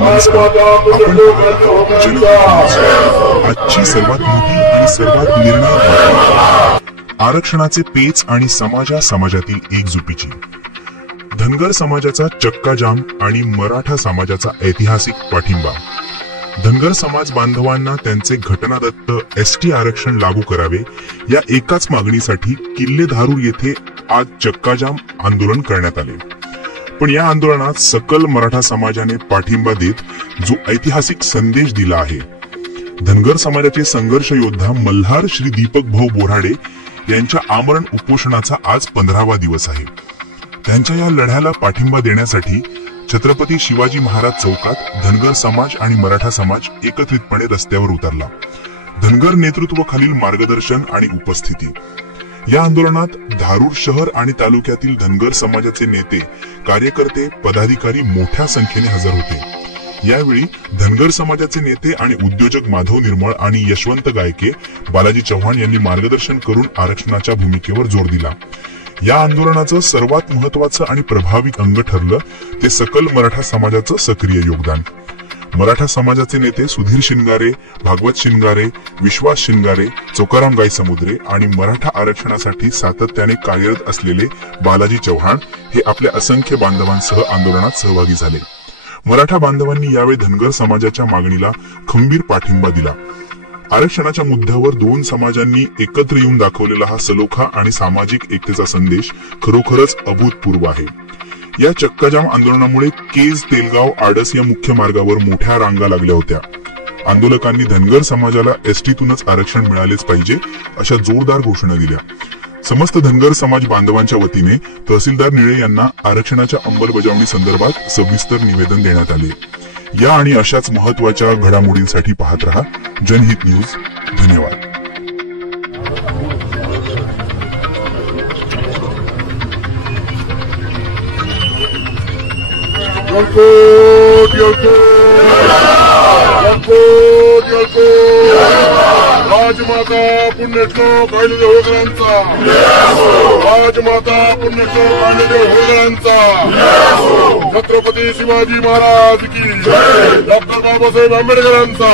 नमस्कार, आपण आजची सर्वात मोठी आणि सर्वात निर्णायक बातमी, आरक्षणाचे पेच आणि समाजातील एकजुटीची. धनगर समाजाचा चक्काजाम आणि मराठा समाजाचा ऐतिहासिक पाठिंबा. धनगर समाज बांधवांना त्यांचे घटनादत्त एसटी आरक्षण लागू करावे या एकाच मागणीसाठी किल्ले धारूर येथे आज चक्काजाम आंदोलन करण्यात आले. पण या आंदोलनात सकल मराठा समाजाने पाठिंबा देत जो ऐतिहासिक संदेश दिला आहे. धनगर समाजाचे संघर्ष योद्धा मल्हार श्री दीपक भाऊ बोराडे यांच्या आमरण उपोषणाचा आज 15वा दिवस आहे. त्यांच्या या लढ्याला पाठिंबा देण्यासाठी छत्रपती शिवाजी महाराज चौकात धनगर समाज आणि मराठा समाज एकत्रितपणे रस्त्यावर उतरला. धनगर नेतृत्वाखालील मार्गदर्शन आणि उपस्थिती. या आंदोलनात धारूर शहर आणि तालुक्यातील धनगर समाजाचे नेते, कार्यकर्ते, पदाधिकारी मोठ्या संख्येने हजर होते. यावेळी धनगर समाजाचे नेते आणि उद्योजक माधव निर्मळ आणि यशवंत गायके, बालाजी चव्हाण यांनी मार्गदर्शन करून आरक्षणाच्या भूमिकेवर जोर दिला. या आंदोलनाचं सर्वात महत्वाचं आणि प्रभावी अंग ठरलं ते सकल मराठा समाजाचं सक्रिय योगदान. मराठा समाजाचे नेते सुधीर शिंगारे, भागवत शिंगारे, विश्वास शिंगारे, चोकाराम गायसमुद्रे आणि मराठा आरक्षणासाठी सातत्याने कार्यरत असलेले बालाजी चव्हाण हे आपल्या असंख्य बांधवांसह आंदोलनात सहभागी झाले. मराठा बांधवांनी यावेळी धनगर समाजाच्या मागणीला खंबीर पाठिंबा दिला. आरक्षणाच्या मुद्द्यावर दोन समाजांनी एकत्र येऊन दाखवलेला हा सलोखा आणि सामाजिक एकतेचा संदेश खरोखरच अभूतपूर्व आहे. या चक्काजाम आंदोलनामुळे केज, तेलगाव, आडस या मुख्य मार्गावर मोठ्या रांगा लागल्या होत्या. आंदोलकांनी धनगर समाजाला एसटीतूनच आरक्षण मिळालेच पाहिजे अशा जोरदार घोषणा दिल्या. समस्त धनगर समाज बांधवांच्या वतीने तहसीलदार निळे यांना आरक्षणाच्या अंमलबजावणी संदर्भात सविस्तर निवेदन देण्यात आले. या आणि अशाच महत्वाच्या घडामोडींसाठी पाहत रहा जनहित न्यूज. धन्यवाद. राजमाता पुण्यश्लोक अहिल्यादेवी होळकरांचा, राजमाता पुण्यश्लोक अहिल्यादेवी होळकरांचा, छत्रपती शिवाजी महाराज की, डॉक्टर बाबासाहेब आंबेडकरांचा.